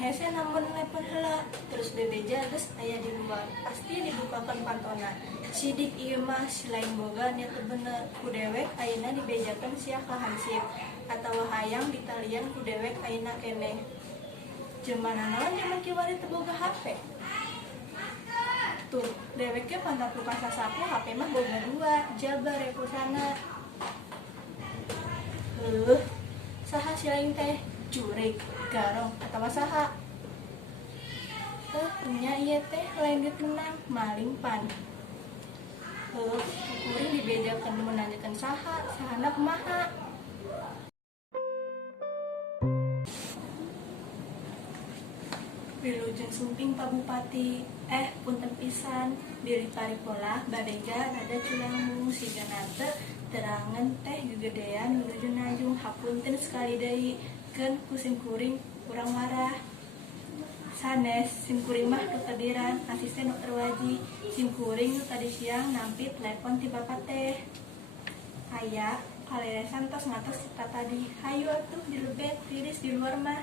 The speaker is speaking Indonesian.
hese namun telepon heula terus bebeja terus aya di luar pasti dibukakan pantona sidik ieu mah selain boga nya teu bener ku dewek ayeuna dibejakeun sia ka hansip atawa hayang ditalian ku dewek ayeuna keneh Jemana naon zaman kiwari teu boga HP tuh deweknya pantang lupa sasapu HP mah boga dua jabar ya pulsana saha silain teh jurik garong atau saha punya iya teh lain dit menang maling pan kuring dibejakan menanyakan saha sahana kumaha Wilujeng sumping Pak Bupati punten pisan diri paripola badega rada culangu siga nate terangan teh gegedean wilujeng najung hapunten sekali deui keun kusim kuring kurang marah sanes sim kuring mah kekediran asisten dokter waji sim kuring tadi siang nampi telepon ti bapak teh aya kaleresan tos ngatos kita tadi hayu atuh dilebet tiris di luar mah